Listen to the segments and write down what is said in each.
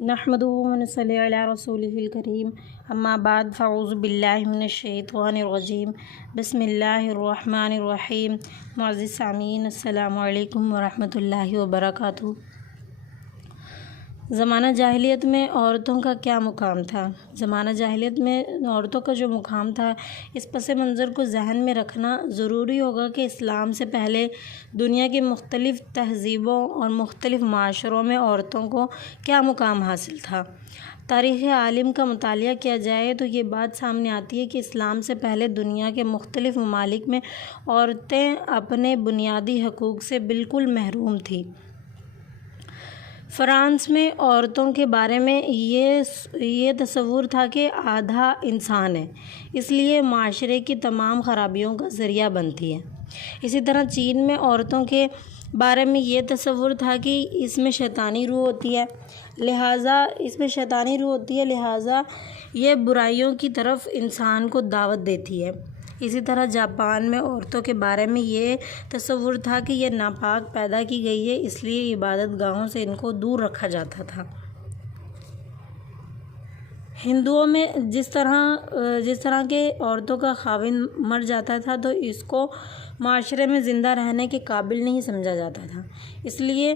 نحمده ونصلي علی رسوله الکریم اما بعد فاعوذ باللہ من الشیطان الرجیم بسم اللہ الرحمن الرحیم۔ معزز سامعین السلام علیکم ورحمۃ اللہ وبرکاتہ۔ زمانہ جاہلیت میں عورتوں کا کیا مقام تھا؟ زمانہ جاہلیت میں عورتوں کا جو مقام تھا، اس پس منظر کو ذہن میں رکھنا ضروری ہوگا کہ اسلام سے پہلے دنیا کی مختلف تہذیبوں اور مختلف معاشروں میں عورتوں کو کیا مقام حاصل تھا۔ تاریخ عالم کا مطالعہ کیا جائے تو یہ بات سامنے آتی ہے کہ اسلام سے پہلے دنیا کے مختلف ممالک میں عورتیں اپنے بنیادی حقوق سے بالکل محروم تھیں۔ فرانس میں عورتوں کے بارے میں یہ تصور تھا کہ آدھا انسان ہے، اس لیے معاشرے کی تمام خرابیوں کا ذریعہ بنتی ہے۔ اسی طرح چین میں عورتوں کے بارے میں یہ تصور تھا کہ اس میں شیطانی روح ہوتی ہے، لہٰذا یہ برائیوں کی طرف انسان کو دعوت دیتی ہے۔ اسی طرح جاپان میں عورتوں کے بارے میں یہ تصور تھا کہ یہ ناپاک پیدا کی گئی ہے، اس لیے عبادت گاہوں سے ان کو دور رکھا جاتا تھا۔ ہندوؤں میں جس طرح کے عورتوں کا خاوند مر جاتا تھا تو اس کو معاشرے میں زندہ رہنے کے قابل نہیں سمجھا جاتا تھا، اس لیے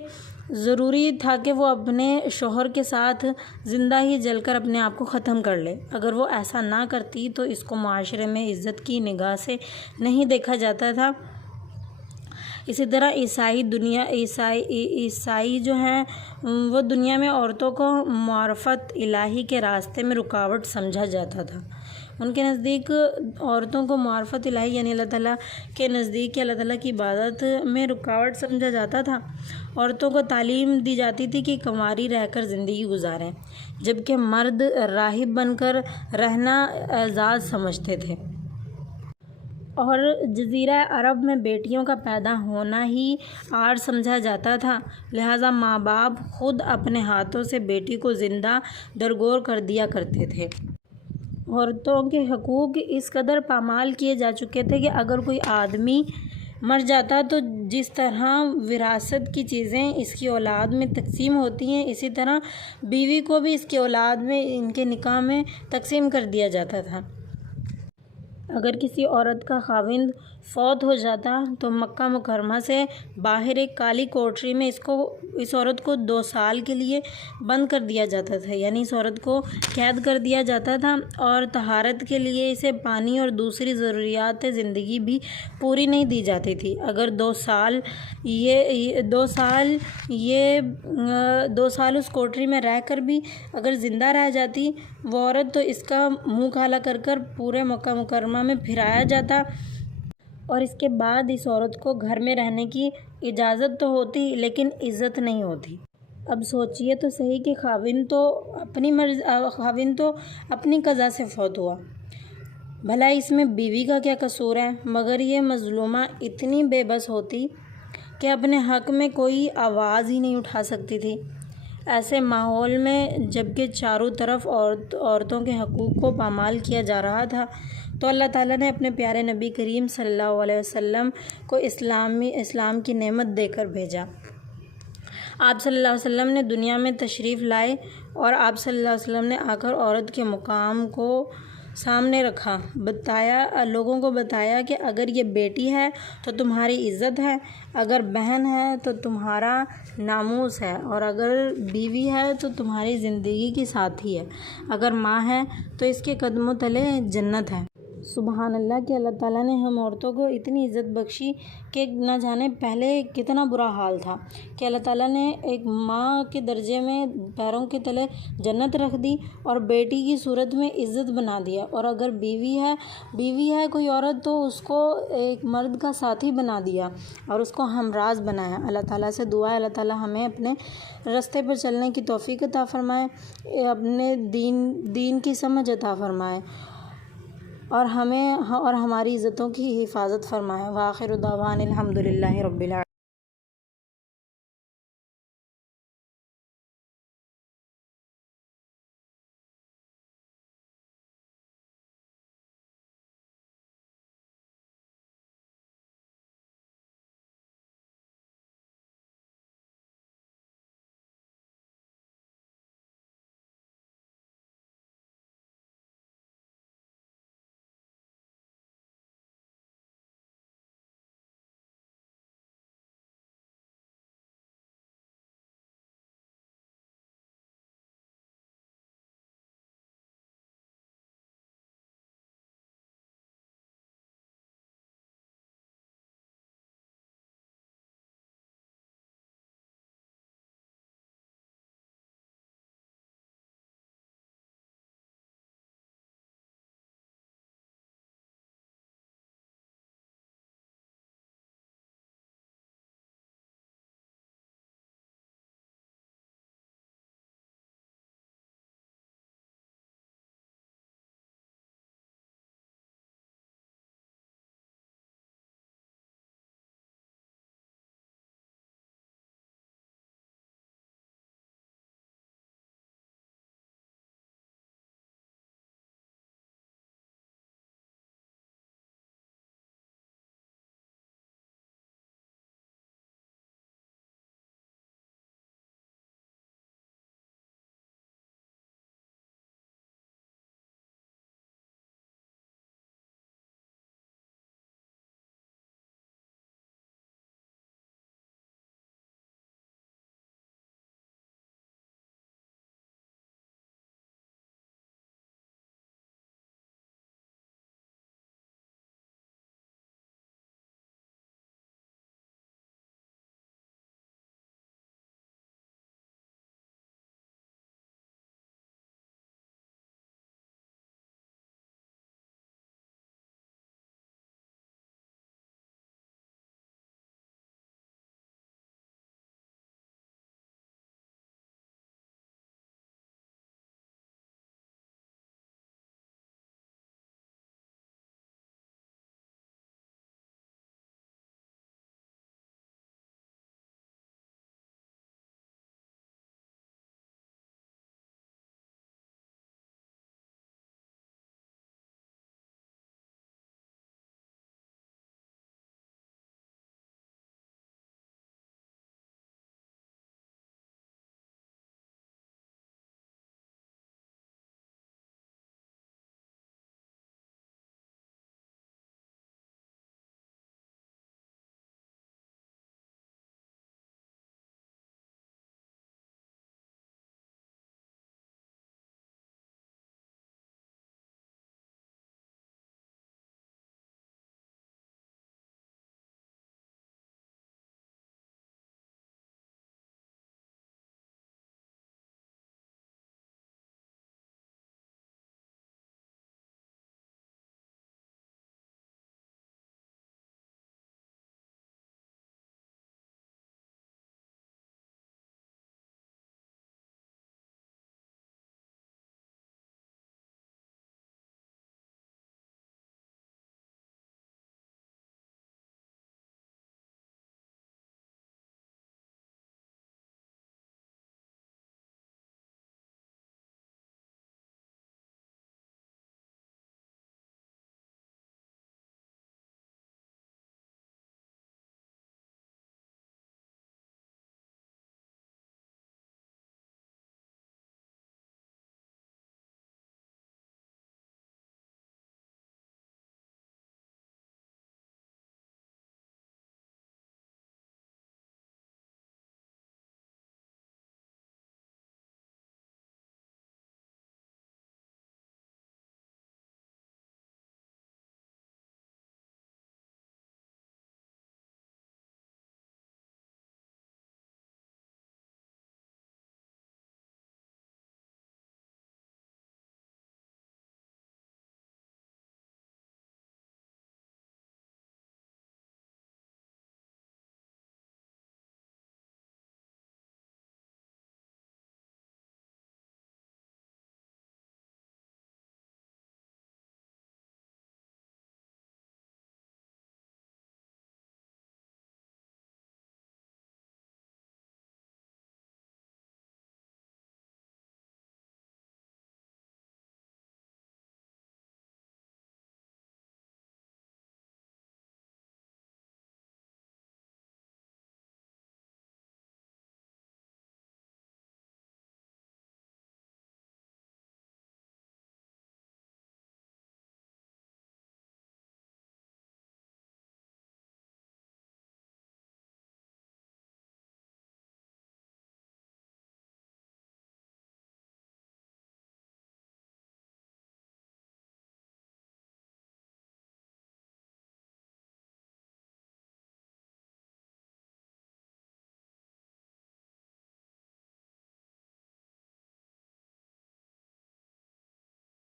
ضروری تھا کہ وہ اپنے شوہر کے ساتھ زندہ ہی جل کر اپنے آپ کو ختم کر لے۔ اگر وہ ایسا نہ کرتی تو اس کو معاشرے میں عزت کی نگاہ سے نہیں دیکھا جاتا تھا۔ اسی طرح عیسائی جو ہیں وہ دنیا میں عورتوں کو معرفت الہی کے راستے میں رکاوٹ سمجھا جاتا تھا۔ ان کے نزدیک عورتوں کو معرفت الہی یعنی اللہ تعالیٰ کے نزدیک اللہ تعالیٰ کی عبادت میں رکاوٹ سمجھا جاتا تھا۔ عورتوں کو تعلیم دی جاتی تھی کہ کنواری رہ کر زندگی گزاریں، جبکہ مرد راہب بن کر رہنا اعزاز سمجھتے تھے، اور جزیرہ عرب میں بیٹیوں کا پیدا ہونا ہی عار سمجھا جاتا تھا، لہٰذا ماں باپ خود اپنے ہاتھوں سے بیٹی کو زندہ درگور کر دیا کرتے تھے۔ عورتوں کے حقوق اس قدر پامال کیے جا چکے تھے کہ اگر کوئی آدمی مر جاتا تو جس طرح وراثت کی چیزیں اس کی اولاد میں تقسیم ہوتی ہیں، اسی طرح بیوی کو بھی اس کی اولاد میں ان کے نکاح میں تقسیم کر دیا جاتا تھا۔ اگر کسی عورت کا خاوند فوت ہو جاتا تو مکہ مکرمہ سے باہر ایک کالی کوٹری میں اس عورت کو 2 سال کے لیے بند کر دیا جاتا تھا، یعنی اس عورت کو قید کر دیا جاتا تھا، اور طہارت کے لیے اسے پانی اور دوسری ضروریات زندگی بھی پوری نہیں دی جاتی تھی۔ اگر 2 سال اس کوٹری میں رہ کر بھی اگر زندہ رہ جاتی وہ عورت تو اس کا منہ کالا کر کر پورے مکہ مکرمہ میں پھرایا جاتا، اور اس کے بعد اس عورت کو گھر میں رہنے کی اجازت تو ہوتی لیکن عزت نہیں ہوتی۔ اب سوچئے تو صحیح کہ خاوند تو اپنی قضا سے فوت ہوا، بھلا اس میں بیوی کا کیا قصور ہے؟ مگر یہ مظلومہ اتنی بے بس ہوتی کہ اپنے حق میں کوئی آواز ہی نہیں اٹھا سکتی تھی۔ ایسے ماحول میں جبکہ چاروں طرف عورتوں کے حقوق کو پامال کیا جا رہا تھا تو اللہ تعالیٰ نے اپنے پیارے نبی کریم صلی اللہ علیہ وسلم کو اسلام کی نعمت دے کر بھیجا۔ آپ صلی اللہ علیہ وسلم نے دنیا میں تشریف لائے اور آپ صلی اللہ علیہ وسلم نے آ کر عورت کے مقام کو سامنے رکھا، لوگوں کو بتایا کہ اگر یہ بیٹی ہے تو تمہاری عزت ہے، اگر بہن ہے تو تمہارا ناموس ہے، اور اگر بیوی ہے تو تمہاری زندگی کی ساتھی ہے، اگر ماں ہے تو اس کے قدموں تلے جنت ہے۔ سبحان اللہ کہ اللہ تعالیٰ نے ہم عورتوں کو اتنی عزت بخشی کہ نہ جانے پہلے کتنا برا حال تھا کہ اللہ تعالیٰ نے ایک ماں کے درجے میں پیروں کے تلے جنت رکھ دی اور بیٹی کی صورت میں عزت بنا دیا، اور اگر بیوی ہے کوئی عورت تو اس کو ایک مرد کا ساتھی بنا دیا اور اس کو ہمراز بنایا۔ اللہ تعالیٰ سے دعا ہے اللہ تعالیٰ ہمیں اپنے راستے پر چلنے کی توفیق عطا فرمائے، اپنے دین کی سمجھ عطا فرمائے، اور ہماری عزتوں کی حفاظت فرمائے۔ وآخر دعوانا الحمد للہ رب العالمین۔